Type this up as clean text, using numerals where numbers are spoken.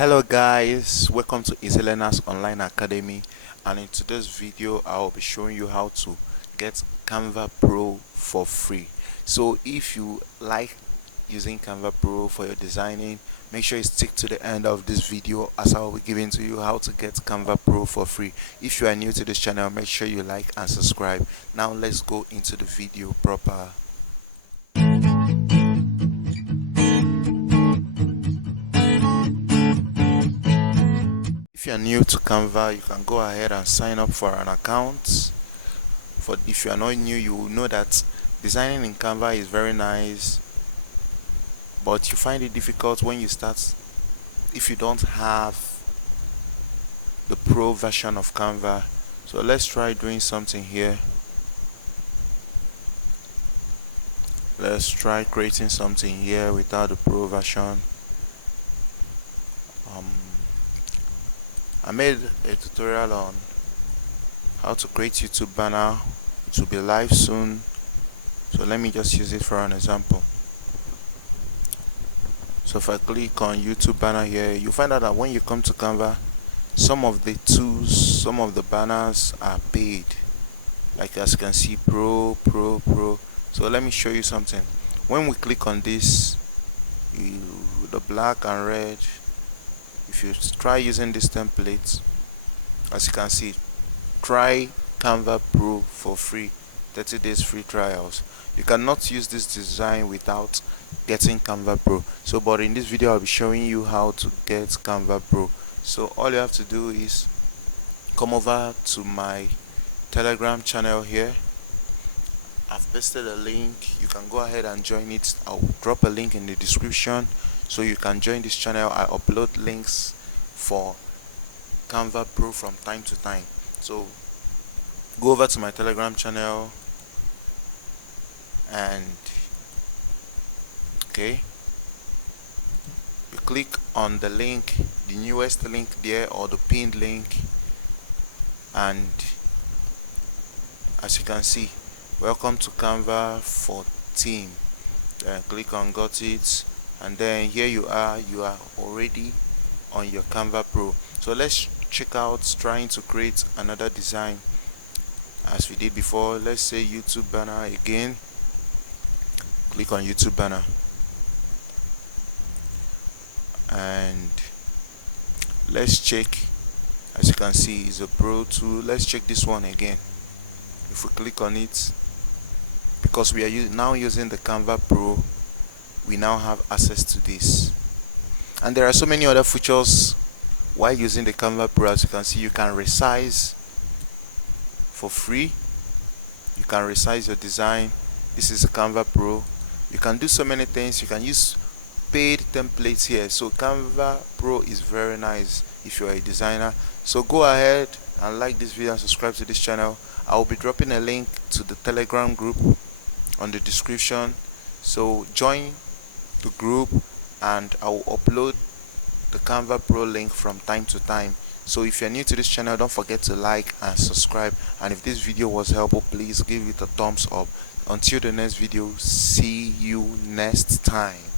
Hello guys, welcome to Easy Learners Online Academy, and in today's video I will be showing you how to get Canva Pro for free. So if you like using Canva Pro for your designing, make sure you stick to the end of this video as I will be giving to you how to get Canva Pro for free. If you are new to this channel, make sure you like and subscribe. Now let's go into the video proper. If you are new to Canva, you can go ahead and sign up for an account. If you are not new, you will know that designing in Canva is very nice, but you find it difficult when you start if you don't have the pro version of Canva. So let's try doing something here. Let's try creating something here without the pro version. I made a tutorial on how to create YouTube banner. It will be live soon, so let me just use it for an example. So if I click on YouTube banner here, you find out that when you come to Canva, some of the tools, some of the banners are paid, like as you can see, pro. So let me show you something. When we click on this, the black and red, if you try using this template, as you can see, try Canva Pro for free, 30 days free trials. You cannot use this design without getting Canva Pro. So but in this video I'll be showing you how to get Canva Pro. So all you have to do is come over to my Telegram channel here. I've pasted a link. You can go ahead and join it. I'll drop a link in the description so you can join this channel. I upload links for Canva Pro from time to time. So go over to my Telegram channel and you click on the link, the newest link there, or the pinned link, and as you can see, welcome to Canva for team. Then click on got it, and then here you are already on your Canva Pro. So let's check out trying to create another design as we did before. Let's say YouTube banner again. Click on YouTube banner, and let's check. As you can see, it's a pro tool. Let's check this one again. If we click on it, because we are now using the Canva Pro, we now have access to this. And there are so many other features while using the Canva Pro. As you can see, you can resize for free. You can resize your design. This is a Canva Pro. You can do so many things. You can use paid templates here. So Canva Pro is very nice if you are a designer. So go ahead and like this video and subscribe to this channel. I will be dropping a link to the Telegram group on the description. So join the group and I will upload the Canva Pro link from time to time. So if you're new to this channel, don't forget to like and subscribe, and if this video was helpful, please give it a thumbs up. Until the next video, see you next time.